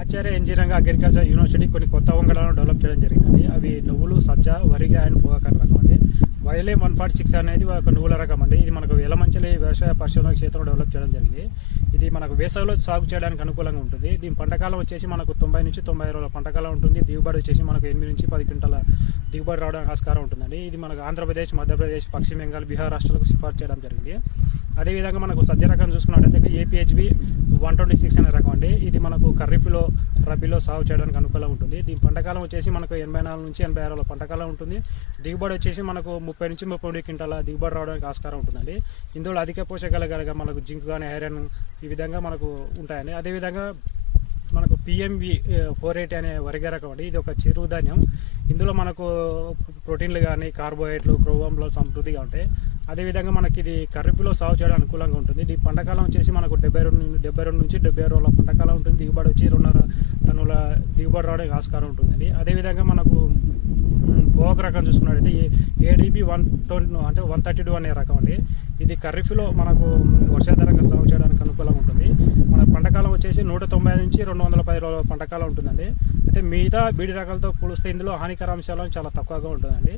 ఆచార్య engineering agriculture university కొన్ని కొత్త వంగడాలను డెవలప్ చేయడం జరిగింది. అవి నువ్వులు, సజ్జ, వరి అండ్ పొగాకు రకం అండి. వైలే 146 అనేది ఒక నువ్వుల రకం అండి. ఇది మనకు ఎలమంచిలి వ్యవసాయ పరిశోధన క్షేత్రంలో డెవలప్ చేయడం జరిగింది. ఇది మనకు వేసవిలో సాగు చేయడానికి అనుకూలంగా ఉంటుంది. దీని పంటకాలం వచ్చేసి మనకు 90 నుంచి 90 రోజుల పంటకాలం ఉంటుంది. దిగుబడి వచ్చేసి మనకు 8 నుంచి 10 క్వింటాల దిగుబడి రావడానికి ఆస్కారం ఉంటుందండి. ఇది మనకు ఆంధ్రప్రదేశ్, మధ్యప్రదేశ్, పశ్చిమ బెంగాల్, బీహార్ రాష్ట్రాలకు సిఫార్సు చేయడం జరిగింది. అదేవిధంగా మనకు సజ్జ రకం చూసుకున్నట్టయితే ఏపీహెచ్బి 126 అనే రకం అండి. ఇది మనకు ఖరీఫ్లో, రబీలో సాగు చేయడానికి అనుకూలంగా ఉంటుంది. దీని పంటకాలం వచ్చేసి మనకు 84 నుంచి 86 పంటకాలం ఉంటుంది. దిగుబడి వచ్చేసి మనకు 30 నుంచి 32 క్వింటాల దిగుబడి రావడానికి ఆస్కారం ఉంటుందండి. ఇందులో అధిక పోషకాలుగా మనకు జింక్ కానీ, ఐరన్ ఈ విధంగా మనకు ఉంటాయండి. అదేవిధంగా మనకు పిఎంవి 480 అనే వరిగ రకం అండి. ఇది ఒక చిరుధాన్యం. ఇందులో మనకు ప్రోటీన్లు కానీ, కార్బోహైడ్రేట్లు, క్రోమంలో సమృద్ధిగా ఉంటాయి. అదేవిధంగా మనకి ఇది ఖరీఫ్లో సాగు చేయడానికి అనుకూలంగా ఉంటుంది. దీని పంటకాలం వచ్చేసి మనకు 72 నుంచి 76 రోజుల పంటకాలం ఉంటుంది. దిగుబడి వచ్చి 2.5 టన్నుల దిగుబడి రావడానికి ఆస్కారం ఉంటుందండి. అదేవిధంగా మనకు పొగాకు రకం చూసుకున్నట్టయితే ఏడీబీ 132 అనే రకం అండి. ఇది ఖరీఫ్లో మనకు వర్షాధారంగా సాగు చేయడానికి అనుకూలంగా ఉంటుంది. మన పంటకాలం వచ్చేసి 190 నుంచి 210 రోజుల పంటకాలం ఉంటుందండి. అయితే మిగతా బీడి రకాలతో పోలిస్తే ఇందులో హానికర అంశాలు చాలా తక్కువగా ఉంటుందండి.